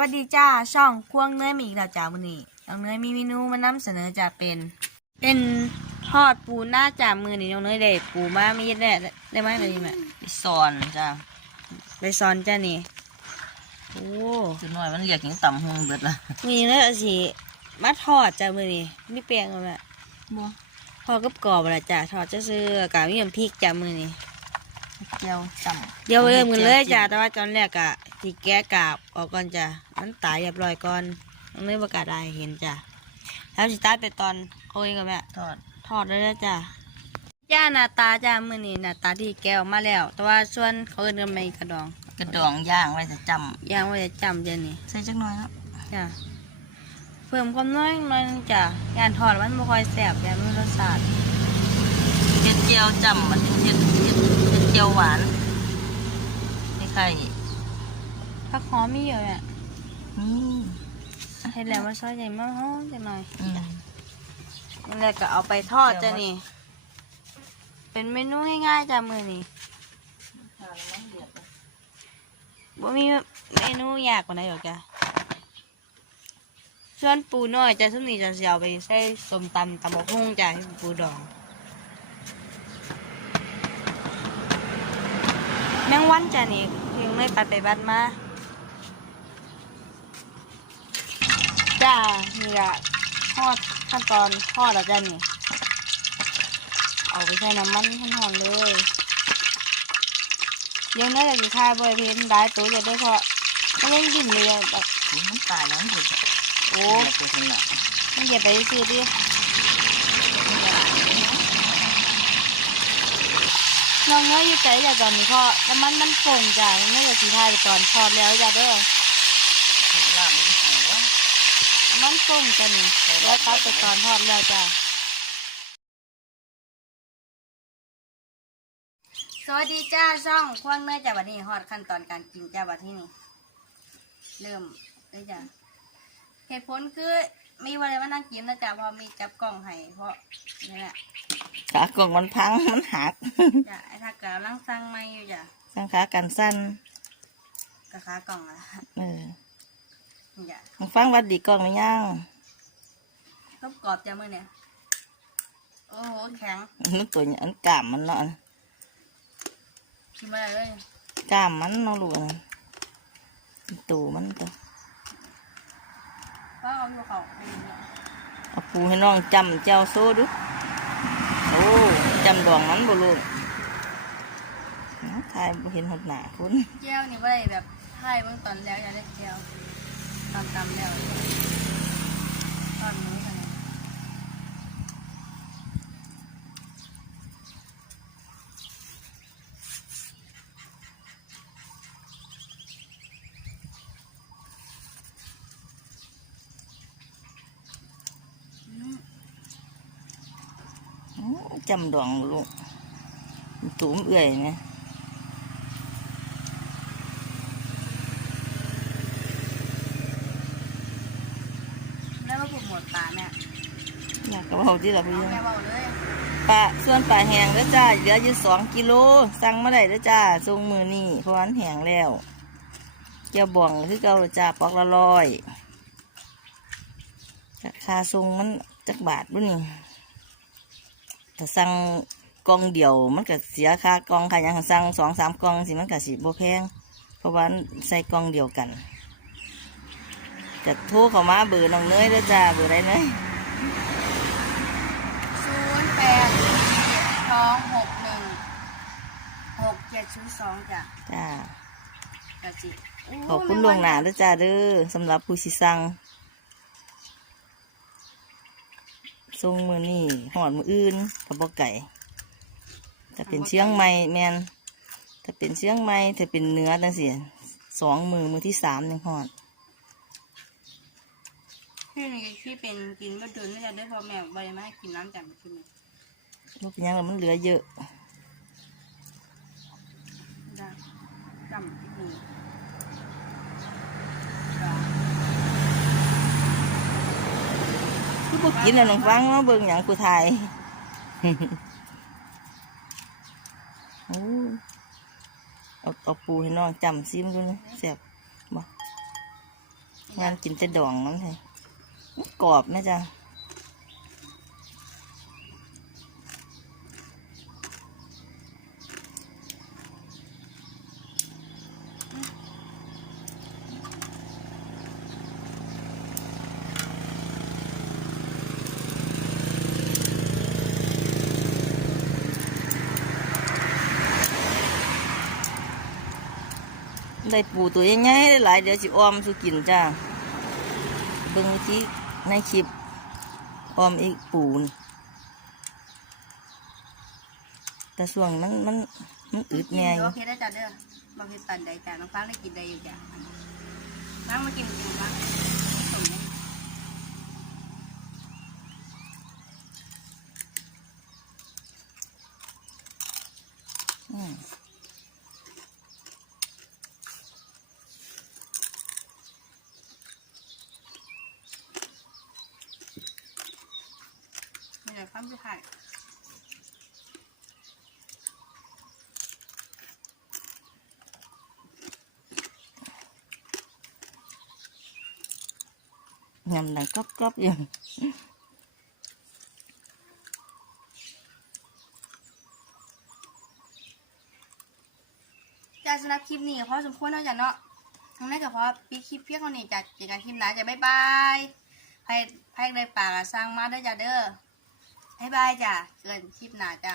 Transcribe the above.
วัสดีจ้าช่องควงเนยมีอีกแล้วจ้ามื้อนี้น้องเนยมีเมนูมานำเสนอจะเป็น เป็นทอดปูหน้าจ่ามือนี่น้องเนยได้ปูมามีได้ได้ไหมเลยแม่สอนจ้าไปซ้อนจ้านี่โอ้จุดหน่อยมันเรียกหยังต่ำหงเบิดละมีแล้วสิมาทอดจ้ามือนี่มีแป้งบ่แม่บ่ทอดกับกรอบละจ้าทอดจะซื้อๆกะมีน้ำพริกจ้ามือนี่เจียวต่ำเดี๋ยวเริ่มกันเลยจ้าแต่ว่าตอนแรกอะ สิแกะกาบออกก่อนจ้ามันตายเรียบร้อยก่อนน้องเนยประกล้าศได้เห็นจ้าแล้วสิตาร์ทไปตอนโอ้ยกับแม่ทอดทอดได้แล้วจ้ะย่าหน้าตาจ้ามือนี่หน้าตาที่แก้วมาแล้ว แต่ว่าส่วนเขาเอินกันไม่กระดอง กระดองย่างไว้จะจย่างว่าจะจำเจานี่ำใส่จักหน่อยเนาะจ้ะเพิ่มความน้อยหน้อยหนึงจ้ะยานทอดมันไม่ค่อยแซ่บยานมันรสชาติเฮ็ดเจียวจำมันเฮ็ดเฮ็ดเฮ็ดเจียวหวานนี่ไข่ ผักหอมมีเยอะอะนี่เห็นแล้วมันซอยใหญ่มากหอมจังหน่อยอืมนั่นแหละก็เอาไปทอดจ้ะนี่ เป็นเมนูง่ายๆจ้ะมือนี่บ่มีเมนูยากกว่าไหนหรอกจ้ะส่วนปูน้อยจ้ะทุกนี้จะเสียวไปใส่ส้มตำตำบักหุ่งจ้ะที่ปูดองแมงวันจ้ะนี่ยังไม่ปัดไปบัดมา จ้านี่ละทอดขั้นตอนทอดแล้วจ้ะนี่ เอาไปใส่น้ำมันหอมๆเลยยังน่าจะมีค่าบริเวณได้ตัวจะด้วยเพราะมันยังดิ่มเลยอะแบบอุ๊ยมันตายแล้วมันเห็ดโอ้เห็ดตัวคนละมันอย่าไปซื้อดิน้องเนื้ออยู่ใจจ้ะตอนนี้เพราะน้ำมันมันโป่งจ้ะมันไม่จะสีทายไปตอนทอดแล้วจ้ะเด้อ เห็ดลาบมันหัว น้ำ มันโป่งจ้ะนี่แล้วตัดไปตอนทอดแล้วจ้ะสวัสดีจ้าช่องควงเนื้อจ้ะวันนี้ฮอดขั้นตอนการกินจ้าบัดที่นี่เริ่มเลยจ้ะเหตุผลคือมีวันเลยมานั่งกินนะจ๊ะเพราะมีจับกล้องให้เพราะนี่แหละขากล่องมันพังมันหักจ้ะไอ้ถ้าเกิดกำลังสั่งไม่อยู่จ้ะสังขากันสั้นกระคากล่องละเออ นี่จ้ะมึงฟังวัดดีกล่องไหมย่างก็กรอบจ้ะมือเนี่ย โอ้โหแข็งมันตัวนี้อันกล้ามมันเนาะกินไม่ได้เลยกล้ามมันเนาะลูกนะตูมันตัวเพราะเอาอยู่เขาไปอยู่เนี่ยเอาปูให้น้องจำเจ้าโซ่ดูโอ้จำดองมันบ่ลูกน้องทายบ่เห็นหดหนาคุณแก้วนี่ว่าได้แบบให้เบื้องตอนแล้วอย่าได้แก้ว ตอนตำแล้วตอนนี้ค่ะเนี่ยอืมอื้อจำดองลูกตูมเอื่อยเนี่ย แล้วมาปลูกหมดป่าเนี่ยอยากกระเป๋าที่เราไปเอายังแม่เบาเลยปลาส่วนปลาแห้งแล้วจ้าเหลืออยู่สองกิโลสั่งมาได้แล้วจ้าทรงมือนี่เพราะมันแห้งแล้วเกี่ยวบ่วงคือเก่าจ้าปอกละร้อยราคาทรงมันจักบาทบุนี่ถ้าสั่งกล่องเดียวมันก็เสียค่ากล่องค่ะยังสั่งสองสามกล่องสิมันก็สิบ่แพงเพราะว่าใส่กล่องเดียวกัน จะโทรเข้ามาเบอร์น้องเนยแล้วจ้าเบอร์ใดเนยศูนย์แปดสองหกหนึ่งหกเจ็ดศูนย์สองจ้ะจ้า กะจิขอบคุณล่วงหน้าด้วยจ้าเด้อสำหรับผู้สิสั่งทรงมือนี่หอดมืออื่นกับบอกไก่ถ้าเป็นเชียงใหม่แมนถ้าเป็นเชียงใหม่ถ้าเป็นเนื้อตั้งสิสองมือมือที่สามยังหอด พี่นี่พี่เป็นกินมื่อเดือนไม่ได้ด้วยพอแม่ใบไม้กินน้ำจังกินเลยลูกยังมันเหลือเยอะได้จำที่นี่จ้ะคือพวกกินแล้วน้องฟังมาเบิ่งอย่างกูไทยเอาเอาปูให้น้องจำซิมดูนะแซ่บบ่งานกินแต่ดองมันเลย กรอบไหมจ้ะได้ปูตัวใหญ่ๆหลายเดี๋ยวสิออมสุกินจ้าเบิ่งวิธี ในคลิปออมอีกปูน แต่ส่วนมันมันมันอึดแน่อโอยู่เคได้จ้ะเด้อบอกคือตันใดจ้ะน้องฟ้าได้กินได้อยู่จ้ะนั่งมากินกินบ้างสมเนี่ย อืม ไม่ได้ ความสุขายยำดังกรอบๆอยู่จ้ะสำหรับคลิปนี้ก็พอสมควรแล้วจ้ะเนาะทั้งนั้นก็พอปีคลิปเพียงเท่านี้จ้ะเจอกันคลิปหน้าจ้ะบ๊ายบายไพ่ไพ่ได้ปากอะสร้างมาเด้อจ้ะเด้อ บ๊ายบายจ้ะเจอกันคลิปหน้าจ้ะ